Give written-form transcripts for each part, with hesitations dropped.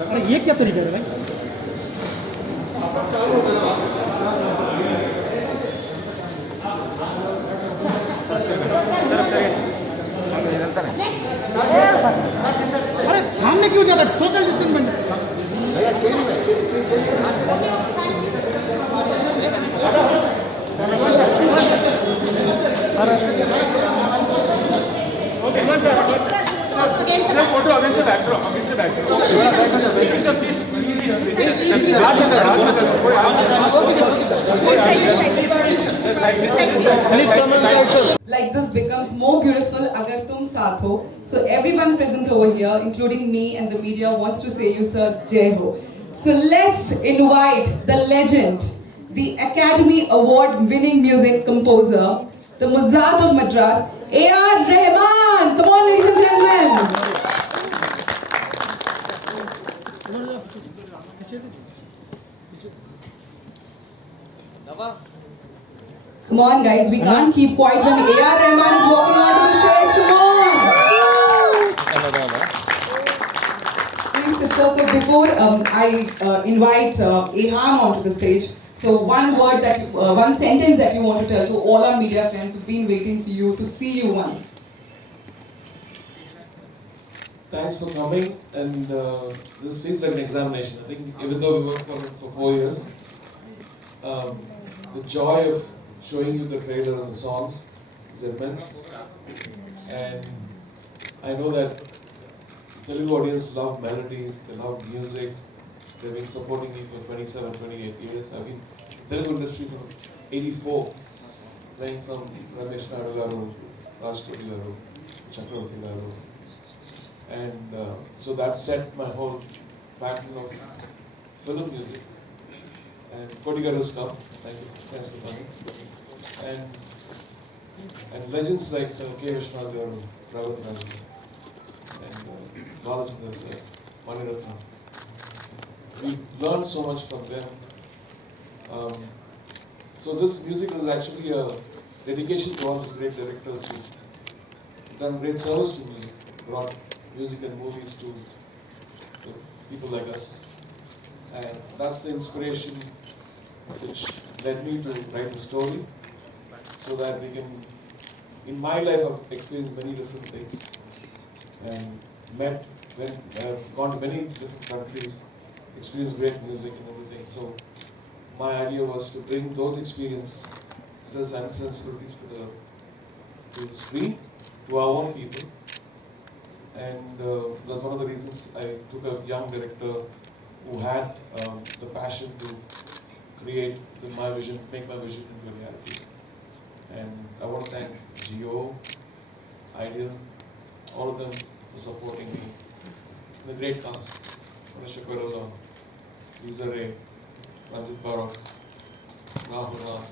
अरे ये क्या तरीका है भाई? अरे सामने क्यों जाता है? सोशल डिस्टेंस में photo against the backdrop, against the backdrop. Please come on side. Like this becomes more beautiful agar tum saath ho. So everyone present over here, including me and the media, wants to say you sir Jai Ho. So let's invite the legend, the Academy Award winning music composer, the Mozart of Madras, A.R. Rahman. Come on, ladies and gentlemen. Come on, guys, we can't keep quiet when A.R. Rahman is walking onto the stage. Come on. Please sit, sir. So before I invite Ehan onto the stage, so one sentence that you want to tell to all our media friends who've been waiting for you to see you once. Thanks for coming, and this feels like an examination. I think even though we worked on it for 4 years, the joy of showing you the trailer and the songs is immense. And I know that the Telugu audience love melodies, they love music. They've been supporting me for 27, 28 years. I've been in the Telugu industry from 84, playing from Ramesh Naidu garu, Raj Koti garu, Chakravarti garu. And so that set my whole pattern of film music. And Koti garu has come. Thank you. Thanks for coming. And legends like K. Vishwanath garu, Ravati Raju, and Balachandra, Maniratnam. We learned so much from them. So this music is actually a dedication to all these great directors who've done great service to music, brought music and movies to people like us. And that's the inspiration which led me to write the story, so that we can, in my life I've experienced many different things and I've gone to many different countries, experienced great music and everything. So my idea was to bring those experiences and sensibilities to the screen, to our own people. And that's one of the reasons I took a young director who had the passion to create my vision, make my vision into a reality. And I want to thank Geo, Ideal, all of them for supporting me. The great cast, Manisha Koirala, Lisa Ray, Ranjit Barov, Rahul Ram,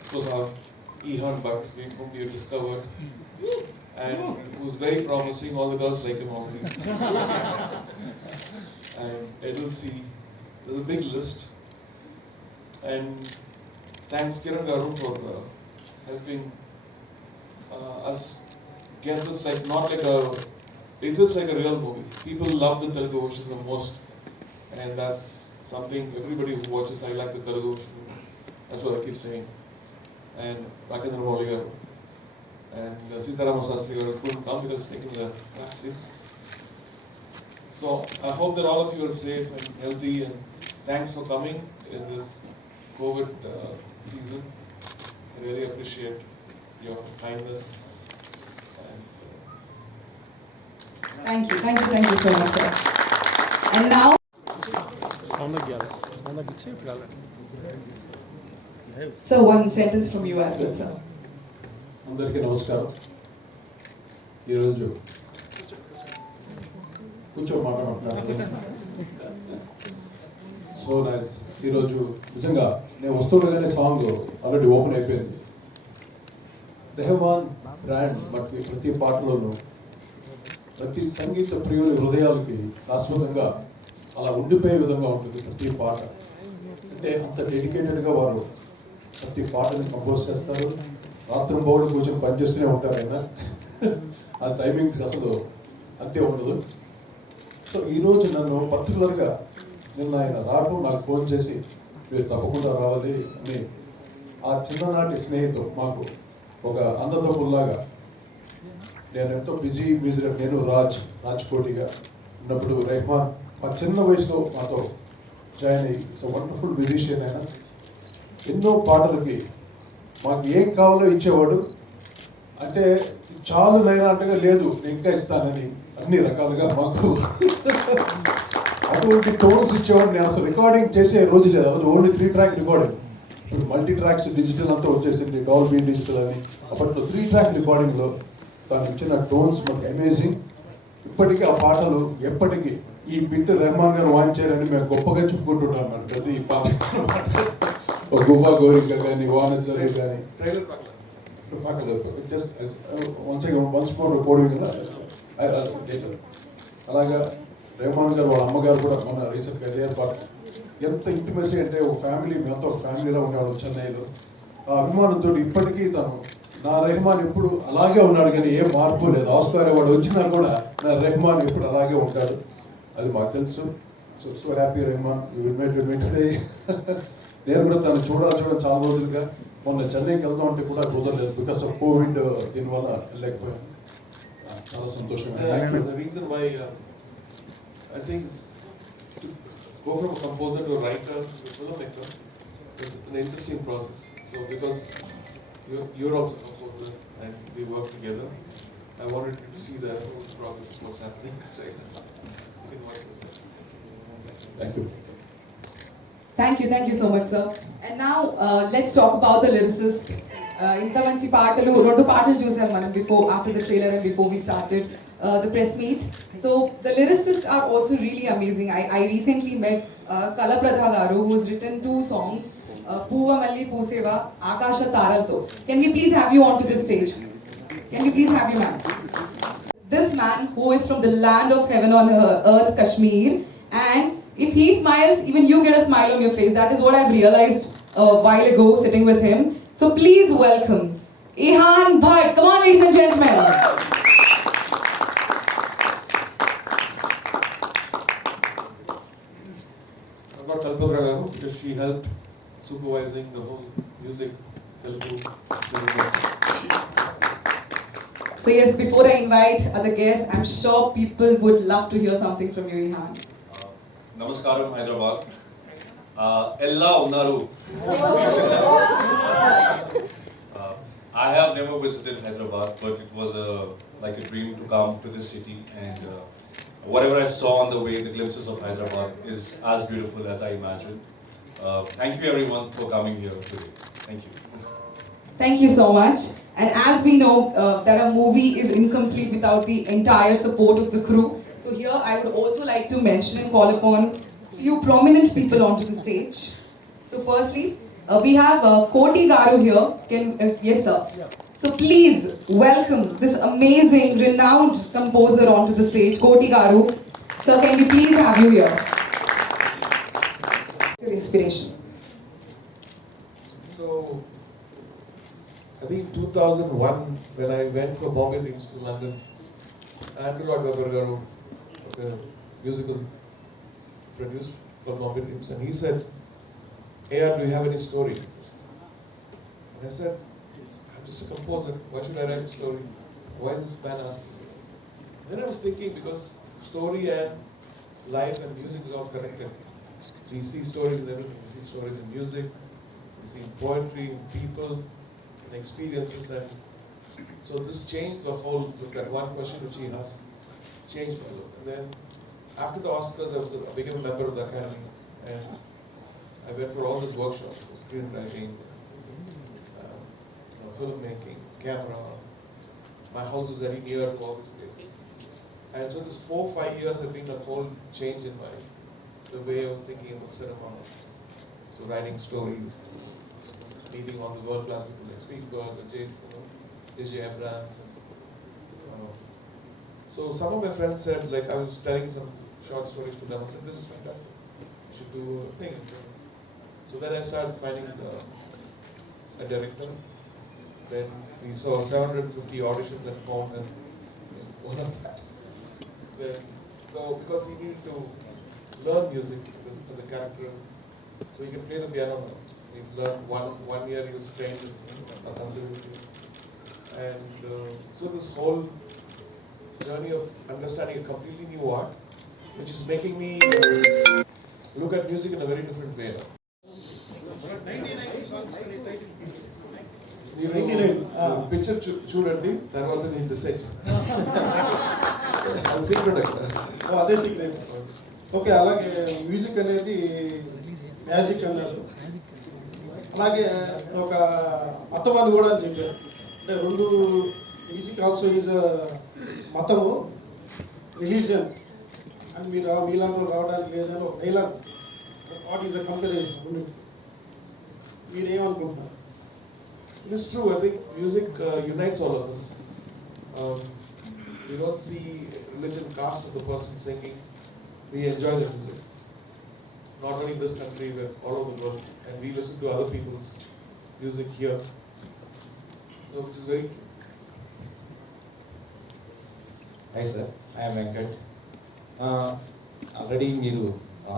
of course our Ehan Bhatt, whom we have discovered, and who's very promising. All the girls like him already. And Edel C. There's a big list. And thanks Kiran Garu for helping us get this it is like a real movie. People love the Telugu version the most, and that's something everybody who watches, I like the Telugu version. That's what I keep saying. And Rakendra Mouli garu and Sitaram Sastry garu couldn't come because taking the vaccine. So I hope that all of you are safe and healthy, and thanks for coming in this COVID season. I really appreciate your kindness. Thank you so much, sir. And now, so one sentence from you as well, sir. అందరికీ నమస్కారం. ఈరోజు కొంచెం మాట్లాడుతున్నాను. So nice. ఈరోజు నిజంగా నేను వస్తుండగానే song already open అయిపోయింది. Rahman brand బట్టి ప్రతి పాటలోనూ ప్రతి సంగీత ప్రియుల హృదయాలకి శాశ్వతంగా అలా ఉండిపోయే విధంగా ఉంటుంది ప్రతి పాట. అంటే అంత డెడికేటెడ్గా వారు ప్రతి పాటని కంపోజ్ చేస్తారు. రాత్రి బౌళ్ళు కొంచెం పనిచేస్తూనే ఉంటారు ఆయన. ఆ టైమింగ్స్ అసలు అంతే ఉండదు. సో ఈరోజు నన్ను పర్టికులర్గా నిన్న ఆయన రాకు నాకు ఫోన్ చేసి మీరు తప్పకుండా రావాలి అని ఆ చిన్ననాటి స్నేహితుడు మాకు ఒక అన్నదమ్ముల్లాగా నేను ఎంతో బిజీ నేను రాజ్కోటిగా ఉన్నప్పుడు రెహమాన్ మా చిన్న వయసులో మాతో జాయిన్ అయ్యి సో వండర్ఫుల్ మ్యూజిషియన్ ఆయన ఎన్నో పాటలకి మాకు ఏం కావాలో ఇచ్చేవాడు అంటే చాలు నైనా అంటగా లేదు నేను ఇంకా ఇస్తానని అన్ని రకాలుగా మాకు అటువంటి టోన్స్ ఇచ్చేవాడు. నేను అసలు రికార్డింగ్ చేసే రోజు లేదు, అది ఓన్లీ 3 ట్రాక్ రికార్డింగ్. ఇప్పుడు మల్టీ ట్రాక్స్ డిజిటల్ అంతా వచ్చేసింది, డాల్బీ డిజిటల్ అని. అప్పట్లో 3 ట్రాక్ రికార్డింగ్లో తను ఇచ్చిన టోన్స్ మనకు అమేజింగ్. ఇప్పటికీ ఆ పాటలు ఎప్పటికీ ఈ బిట్ రెహమాన్ గారు వాయించారని మేము గొప్పగా చెప్పుకుంటున్నాం అన్నమాట. ప్రతి పాట గుబ్బా గోరిక కానీ వానచరి కానీ ట్రైలర్ పక్కన జస్ట్ వన్స్ మోర్ రిపోర్టింగ్ కదా. అలాగా రెహమాన్ గారు వాళ్ళ అమ్మగారు కూడా మన రీసెంట్గా అదే పాట ఎంత ఇంటిమెసీ అంటే ఒక ఫ్యామిలీ మేమంతా ఒక ఫ్యామిలీలో ఉండేవాడు చెన్నైలో. ఆ అభిమానంతో ఇప్పటికీ తను నా రెహమాన్ ఎప్పుడు అలాగే ఉన్నాడు కానీ ఏం మార్పు లేదు. ఆస్కార్ అవార్డు వచ్చినా కూడా నా రెహమాన్ ఎప్పుడు అలాగే ఉంటాడు, అది మాకు తెలుసు. So happy Rahman today. నేను కూడా తను చూడాలి చాలా రోజులుగా. మొన్న చెన్నైకి వెళ్దాం అంటే కూడా కుదరలేదు బికాస్ ఆఫ్ కోవిడ్, దీనివల్ల వెళ్ళలేకపోయాను. చాలా సంతోషంగా. The reason why I think it's to go from a composer to a writer to a filmmaker is an interesting process. So because you're also a composer and we work together, I wanted you to see the whole progress of what's happening right now. You can watch it. Thank you. Thank you so much, sir. And now let's talk about the lyricist. ఇంత మంచి పాటలు, 2 పాటలు చూసాం మనం after the trailer and before we started the press meet. So the lyricists are also really amazing. I recently met Kalapradha Garu, who's written 2 songs, Puva Malli Puseva, Akasha Taralto. Can we please have you onto this stage? Can we please have you, ma'am? This man who is from the land of heaven on earth, Kashmir, and if he smiles, even you get a smile on your face. That is what I've realized a while ago sitting with him. So please welcome Ihan Bhatt. Come on, ladies and gentlemen. I've got Kalpadra Garu because she helped supervising the whole music Telugu. So yes, before I invite other guests, I'm sure people would love to hear something from you, Ihan. Namaskaram, Hyderabad. Ella unnaru. I have never visited Hyderabad, but it was like a dream to come to this city, and whatever I saw on the way, the glimpses of Hyderabad is as beautiful as I imagined. Thank you everyone for coming here today. Thank you. Thank you so much. And as we know that a movie is incomplete without the entire support of the crew, so here I would also like to mention and call upon few prominent people onto the stage. So firstly, we have Koti Garu here. Yes, sir. So please welcome this amazing, renowned composer onto the stage, Koti Garu. Sir, can we please have you here? Your inspiration. So, I think 2001, when I went for Bombay Dreams to London, Andrew Lloyd Webber Garu, a musical produced for Bombay Dreams, and he said, "AR, do you have any story?" And I said, "I'm just a composer. Why should I write a story? Why is this man asking me?" Then I was thinking, because story and life and music is all connected. We see stories in everything. We see stories in music. We see in poetry, in people, in experiences, and so this changed the whole look. That one question which he asked changed my look. And then after the Oscars, I became a member of the Academy, and I went for all these workshops, screenwriting, filmmaking, camera. My house is very near to all these places, and so this 4-5 years have been a whole change in the way I was thinking about cinema. So writing stories, meeting all the world-class people like Spielberg, J.J. Abrams. So some of my friends said, like, I was telling some short stories to them and said, "This is fantastic. You should do a thing." So then I started finding a director. Then we saw 750 auditions at home, and was one of that. Then So because he needed to learn music as the character, so he can play the piano now. He's learned one year. He was trained in a conservatory, and so this whole journey of understanding a completely new art, which is making me look at music in a very different way now. మీరు picture చూడండి తర్వాత నేను decide అది secret అక్కడ అదే secret. Okay, అలాగే music అనేది magic అన్నారు. అలాగే ఒక మతం అని కూడా చెప్పారు. అంటే రెండు మ్యూజిక్ ఆల్సో ఈజ్ మతము, రిలీజియన్ అని మీరు మీలాంటి రావడానికి లేదని ఒక dialogue. What is the comparison? మీరేమనుకుంటున్నారు? It is true. I think music unites all of us. We don't see religion, caste of the person singing. We enjoy the music. Not only in this country, but all over the world. And we listen to other people's music here. So, which is very true. Hi sir, I am Venkat. Already మీరు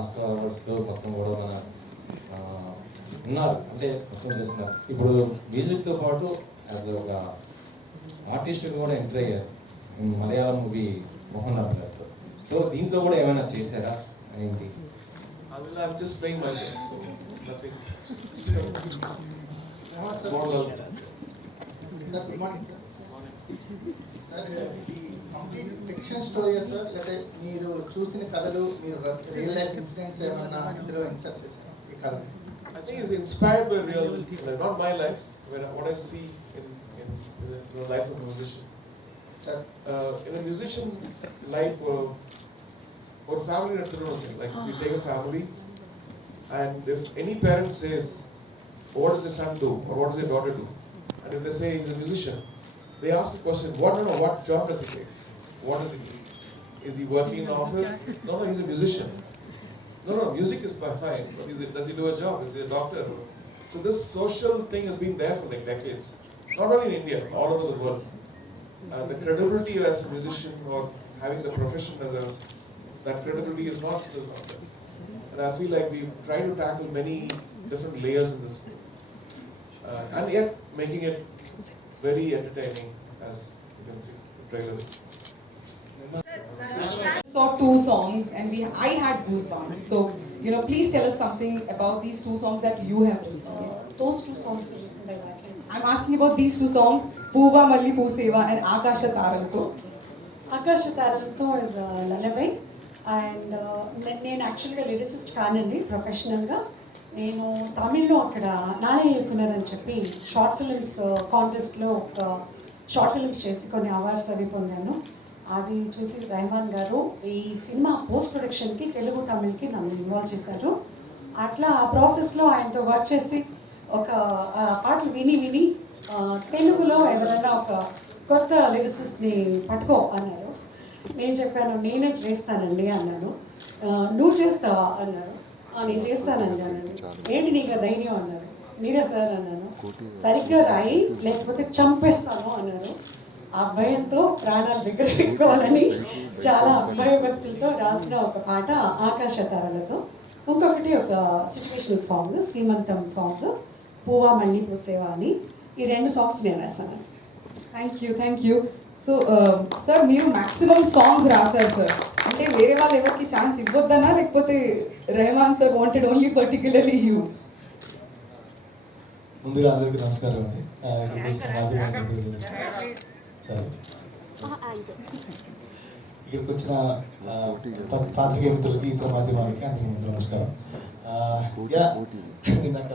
Oscar అవార్డ్స్తో మొత్తం కూడా మన ఉన్నారు, అంటే మొత్తం చేస్తున్నారు. ఇప్పుడు మ్యూజిక్తో పాటు యాజ్ ఒక ఆర్టిస్ట్గా కూడా ఎంటర్ అయ్యారు మలయాళం మూవీ మోహన్ రావు గారితో. సో దీంట్లో కూడా ఏమైనా చేశారా ఏంటి? I'm just playing myself, so nothing. Sir, good morning, sir. Sir, ఈ కంప్లీట్ ఫిక్షన్ స్టోరీ సార్, లేకపోతే మీరు చూసిన కథలు, మీరు రియల్ లైఫ్ ఇన్సిడెంట్స్ ఏమైనా ఇందులో ఇన్సర్ట్ చేశారు ఈ కథ? I think it's inspired by real, like not my life, but what I see in the life of a musician. Sir, In a musician life, or family, like we take a family, and if any parent says, what does the son do, or what does the daughter do, and if they say he's a musician, they ask a question, what job does he take? What does he do? Is he working in an office? No, he's a musician. No, music is fine. But does he do a job? Is he a doctor? So this social thing has been there for like decades. Not only in India, all over the world. The credibility as a musician or having the profession that credibility is not still out there. And I feel like we try to tackle many different layers in this. And yet making it very entertaining, as you can see the trailer is. Saw two songs and I had goosebumps. So, please tell us something about these two songs that you have written. Yes. Those two songs by Vakin. I'm asking about these two songs, Poova Malli Pooseva and Akasha Taralatho. Akasha Taralatho is a lullaby, and నేను యాక్చువల్గా lyricist కానండి ప్రొఫెషనల్గా. నేను తమిళ్లో అక్కడ నాలే ఎక్కున్నారు అని చెప్పి short films కాంటెస్ట్లో ఒక షార్ట్ ఫిల్మ్స్ చేసి కొన్ని అవార్డ్స్ అవి పొందాను. అది చూసి రెహమాన్ గారు ఈ సినిమా పోస్ట్ ప్రొడక్షన్కి తెలుగు తమిళ్కి నన్ను ఇన్వాల్వ్ చేశారు. అట్లా ఆ ప్రాసెస్లో ఆయనతో వర్క్ చేసి ఒక పాటలు విని తెలుగులో ఎవరైనా ఒక కొత్త లిరిసిస్ట్ని పట్టుకో అన్నారు. నేను చెప్పాను నేనే చేస్తానండి అన్నాను. నువ్వు చేస్తావా అన్నారు. నేను చేస్తానండి అన్నాను. ఏంటి నీకు ధైర్యం అన్నారు. మీరే సార్ అన్నాను. సరిగ్గా రాయి లేకపోతే చంపేస్తాను అన్నారు. ఆ భయంతో ప్రాణాల దగ్గర పెట్టుకోవాలని చాలా భయభక్తులతో రాసిన ఒక పాట ఆకాశ తారలతో. ఇంకొకటి ఒక సిచ్యువేషనల్ సాంగ్ సీమంతం సాంగ్ పూవా మళ్ళీ పూసేవా అని. ఈ రెండు సాంగ్స్ నేను రాశాను. Thank you. సో సార్ మీరు మ్యాక్సిమం సాంగ్స్ రాశారు సార్. అంటే వేరే వాళ్ళు ఎవరికి ఛాన్స్ ఇవ్వద్దనా, లేకపోతే Rahman sir wanted only particularly you? ముందుగా అందరికీ నమస్కారం అండి. ఇక్కడికి వచ్చిన పాత్రికేయ మిత్రులకి, ఇతర మాధ్యమాలకి అందరికీ ముందు నమస్కారం. ఇందాక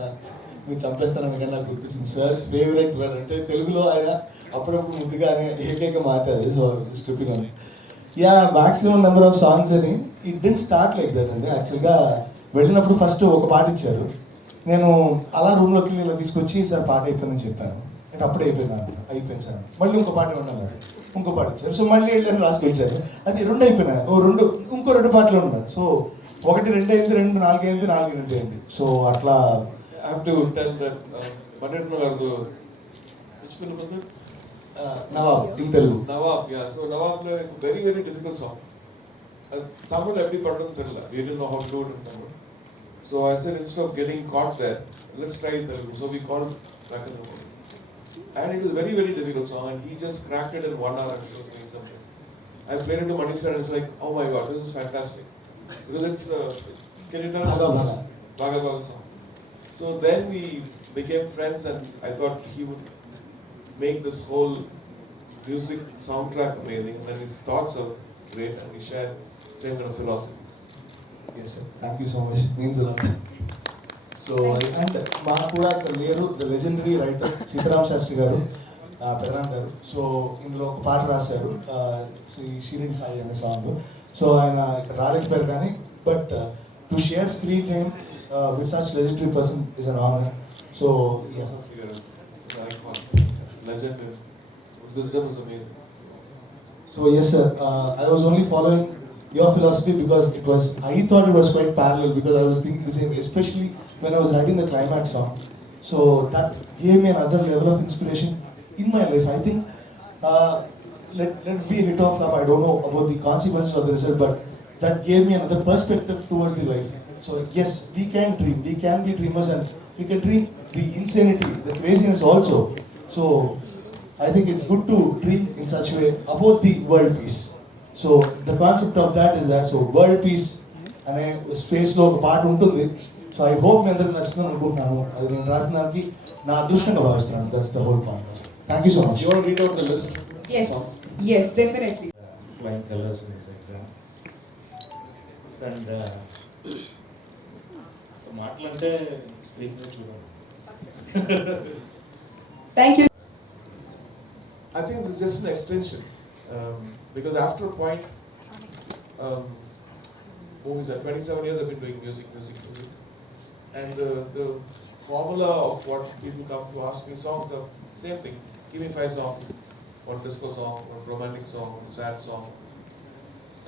మీరు చంపేస్తానని కానీ నాకు గుర్తొచ్చింది సార్ ఫేవరెట్ వర్డ్ అంటే తెలుగులో ఆయన అప్పుడప్పుడు ముద్దుగా అనే ఏకైక మాట అది. సో స్క్రిప్టింగ్ అని మ్యాక్సిమం నెంబర్ ఆఫ్ సాంగ్స్ అని it didn't start like that అండి. యాక్చువల్గా వెళ్ళినప్పుడు ఫస్ట్ ఒక పాట ఇచ్చారు. నేను అలా రూమ్లోకి వెళ్ళి ఇలా తీసుకొచ్చి సార్ పాట అయిపోయిందని చెప్పాను. అంటే అప్పుడే అయిపోయింది సార్. మళ్ళీ ఇంకో పాట ఉన్నారు, ఇంకో పాట ఇచ్చారు. సో మళ్ళీ వెళ్ళి రాసుకొచ్చారు. అది రెండు అయిపోయినాయి. ఇంకో రెండు పాటలు ఉన్నారు. సో 1 2 అయింది, 2 4 అయింది, 4 8 అయింది. సో అట్లా I have to tell that Manetro Gardu, which film was that? Nawab in Telugu. Nawab, yeah. So Nawab, very very difficult song. Tamil every pardon therilla. We didn't know how to do it in Tamil. So I said instead of getting caught there, let's try Telugu. So we called back in the morning. And it was a very, very difficult song, and he just cracked it in 1 hour and showed me something. I played it to Manisha and it's like, oh my god, this is fantastic. Because it's, can you tell? Bhaga Bhaga. Bhaga Bhaga song. So then we became friends, and I thought he would make this whole music soundtrack amazing. And then his thoughts are great, and we share same kind of philosophies. Yes, sir. Thank you so much. Means a lot. So, and మాకు కూడా ఇక్కడ లేరు the legendary writer Sitarama Sastry garu పెదనాన్న గారు. So ఇందులో ఒక పాట రాశారు శ్రీ షిరిడి సాయి అనే సాంగ్. సో ఆయన ఇక్కడ రాలేకపోయారు కానీ but to share screen time with such legendary person is an honour. So Figure is an icon, legend, and his wisdom is amazing. So yes, sir. I was only following your philosophy because I thought it was quite parallel because I was thinking the same, especially when I was writing the climax song. So that gave me another level of inspiration in my life. I think let be a hit or flop. I don't know about the consequences of the result, but that gave me another perspective towards the life. So yes, we can dream. We can be dreamers, and we can dream the insanity, the craziness also. So I think it's good to dream in such a way about the world peace. So the concept of that is that, so world peace అనే స్పేస్లో ఒక పాట ఉంటుంది. So I hope మీ అందరికి నచ్చుతుందని అనుకుంటున్నాను. అది నేను రాసిన దానికి నా అదృష్టంగా భావిస్తున్నాను. That's the whole point. Thank you so much. You want to read out the list? Yes, yes, definitely. Flying colors in his exam. And మాటలంటే స్క్రీన్ మీద చూడండి. Thank you. I think this is just an extension, because after a point, movies are 27 years I've been doing music, and the formula of what people come to ask me songs are same thing. Give me 5 songs, one disco song, one romantic song, one sad song.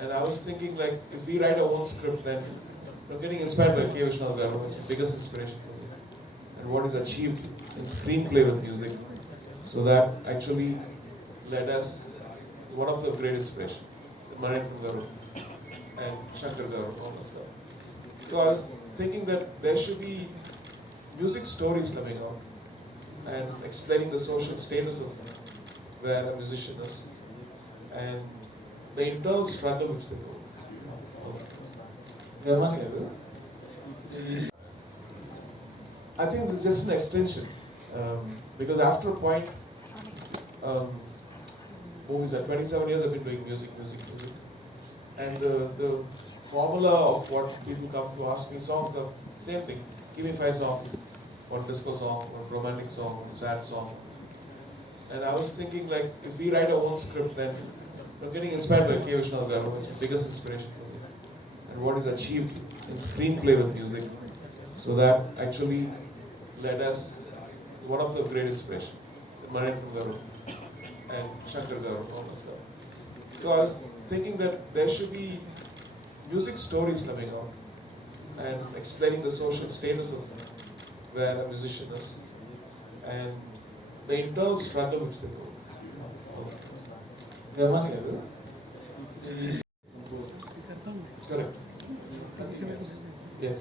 And I was thinking, like, if we write our own script, then getting inspired by K. Vishwanath Garu is the biggest inspiration for me, and what is achieved in screenplay with music. So that actually led us one of the great inspirations, Maniratnam Garu and Shankar Garu, all this stuff. So I was thinking that there should be music stories coming out and explaining the social status of where a musician is and the internal struggle which they go. Rahman garu, I think this is just an extension, because after a point, movies are 27 years I've been doing music, and the formula of what people come to ask me songs are same thing. Give me 5 songs, one disco song, one romantic song, one sad song. And I was thinking, like, if we write our own script, then getting inspired by K. Vishwanath Garu is the biggest inspiration for me, and what is achieved in screenplay with music. So that actually led us one of the great inspirations, Maniratnam Garu and Shankar Garu, all this stuff. So I was thinking that there should be music stories coming out and explaining the social status of where a musician is and the internal struggle which they go. Rahman garu, Correct. Yes.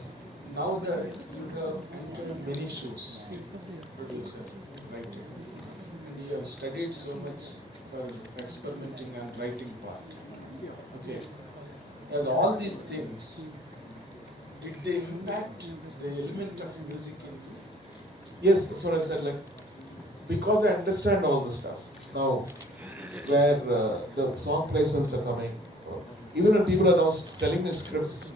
now that you have entered many shoes, producer, writer, and you have studied so much for experimenting and writing part. Okay. As all these things, did they impact the element of music in you? Yes, that's what I said. Like, because I understand all this stuff now, where the song placements are coming, even when people are now telling me scripts,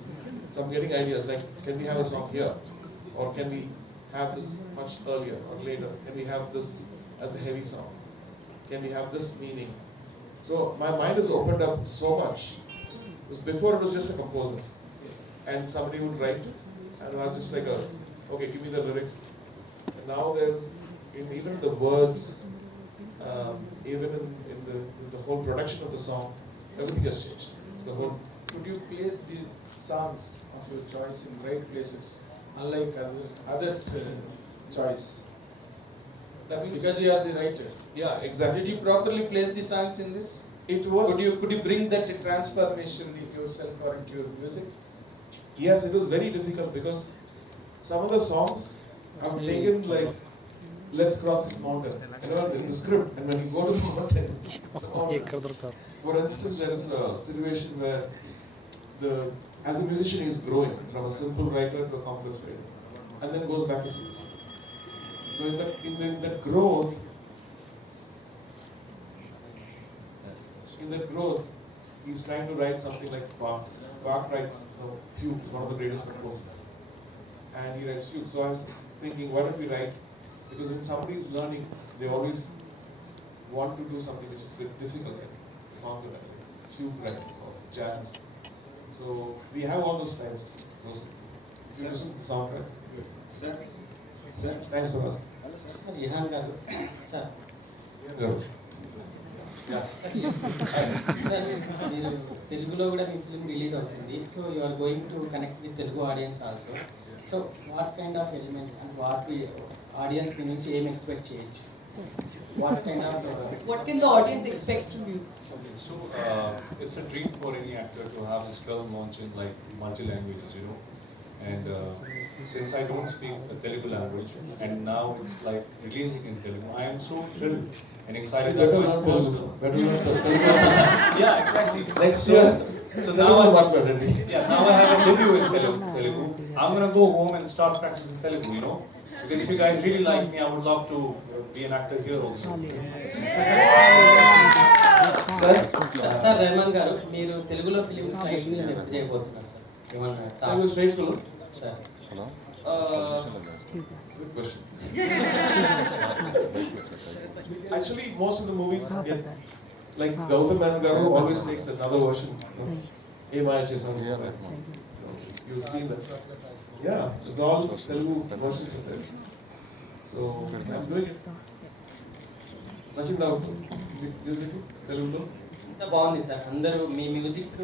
so I'm getting ideas like, can we have a song here, or can we have this much earlier or later? Can we have this as a heavy song? Can we have this meaning? So my mind has opened up so much. Because before it was just a composer, and somebody would write, and I was just like, okay, give me the lyrics. And now there's even the words, even in the whole production of the song, everything has changed. The whole. Could you place these songs of your choice in right places, unlike others' choice? That means Because you are the writer. yeah, exactly. Did you properly place the songs in this? It was. Could you bring that transformation in yourself or into your music? Yes, it was very difficult because some of the songs I've taken like, let's cross this mountain. You know, in the script, and when you go to the mountain, it's a mountain. For instance, there is a situation where as a musician he is growing from a simple writer to a complex writer, and then goes back to singing. So in that growth, he's trying to write something like Bach. Bach writes fugue, one of the greatest composers, and he writes fugue. So I was thinking, why don't we write? Because when somebody is learning, they always want to do something which is very difficult, like fugue writing or jazz. So we have all those styles. If you listen to the soundtrack. Sir. Thanks for asking. Sir, Ihan garu. Sir. Sir మీరు తెలుగులో కూడా మీ film release అవుతుంది. So you are going to connect with Telugu audience also. So what kind of elements and what audience మీ నుంచి ఏం expect చేయొచ్చు? What kind of What can the audience expect from you? Okay, so it's a dream for any actor to have his film launch in like multi-languages, you know. And since I don't speak the Telugu language, and now it's like releasing in Telugu, I am so thrilled and excited that my first. Yeah, exactly. Next year. So now I have a debut in Telugu. I'm gonna go home and start practicing Telugu, you know. Because if you guys really like me, I would love to be an actor here also. Sir Rahman garu, మీరు తెలుగులో film style ని ఎప్పుడు చేయబోతున్నారు sir? ఏమన్నా Telugu straight film. Sir Good question. Actually, most of the movies get, like Gautam Menon Garu always takes another version. Maya Chesam. You've seen that. Yeah, it's all Telugu versions of that. So I'm doing it. Nothing doubt. Music, Telugu. అంతా బాగుంది sir. అందరూ మీ music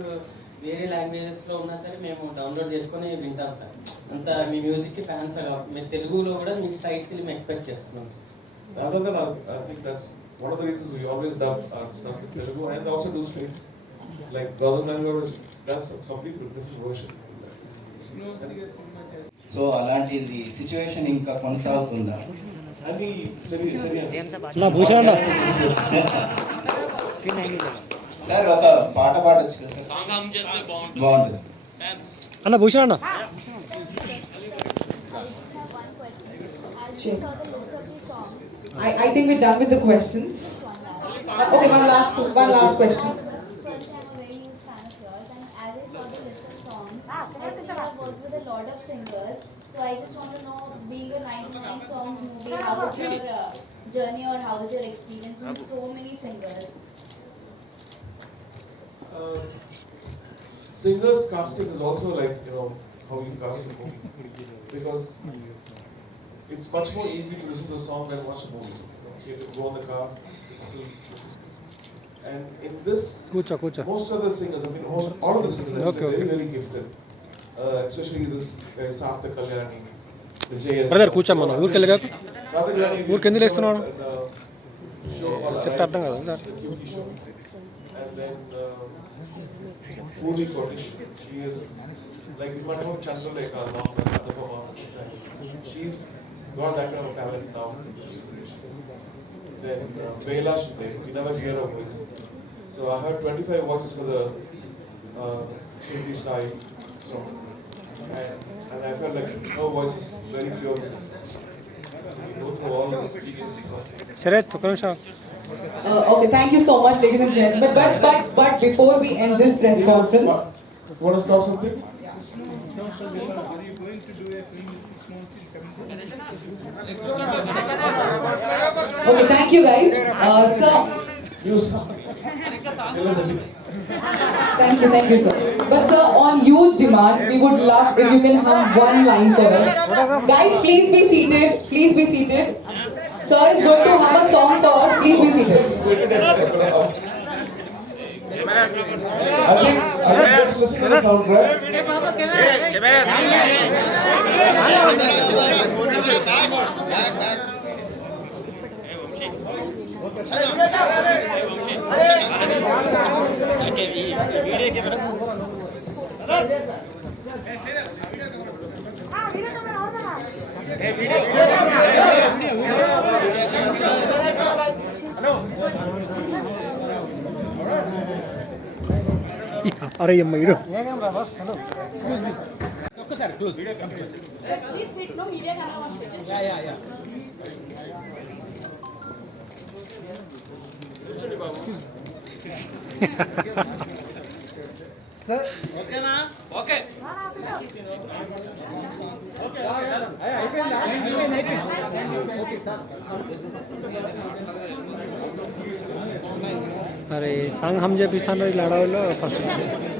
వేరే లాంగ్వేజెస్లో ఉన్నా సరే మేము download చేసుకొని వింటాం sir. అంతా మీ మ్యూజిక్కి ఫ్యాన్స్ మేము తెలుగులో కూడా మీ స్ట్రైట్ ఫిల్మ్ ఎక్స్పెక్ట్ చేస్తున్నాం sir. Other than I think that's one of the reasons we always dub our stuff in Telugu and also do straight. Like Gautam Menon Garu does a completely different version. So అలాంటిది situation ఇంకా కొనసాగుతుందా? అది సరే sir ఒక పాట పాడొచ్చు కదా sir? బాగుంటుంది అన్న భూషణ్ అన్న. I think we're done with the questions. Okay, one last question. Lot of singers, so I just want to know, being a 99 songs movie, how is your journey or how is your experience with so many singers? Singers casting is also like, you know, how you cast a movie, because it's much more easy to listen to a song than watch a movie. You can go in the car, and in this, most of the singers, I mean, all of the singers are very, very gifted. Especially this Sarthak Kalyani, the JS. Brother కూర్చోమ్మా, ఊరికి వెళ్ళగా ఊరికి ఎందుకు వేస్తున్నాడు? చెప్తే అర్థం కదా. And then Purvi Kotish, she is like, you might have Chandralekha along with Anupama. She's got that kind of talent now. Then Vela Shinde, we never hear her voice. So I heard 25 voices for the Shindi Sai song. And I felt like her voice is very pure. We go through all this experience. Okay, thank you so much, ladies and gentlemen. But before we end this press conference, want to talk something? Are you going to do a film with small scene coming? okay, thank you guys. Sir. Thank you, sir. But sir, on huge demand, we would love if you can hum one line for us. Guys, please be seated. Please be seated. Sir is going to hum a song for us. Please be seated. I think just listen to the soundtrack. అరే అమ్మ ఇడు sir ఓకేనా okay अरे सांग हम जे पिसान लड़ावलं first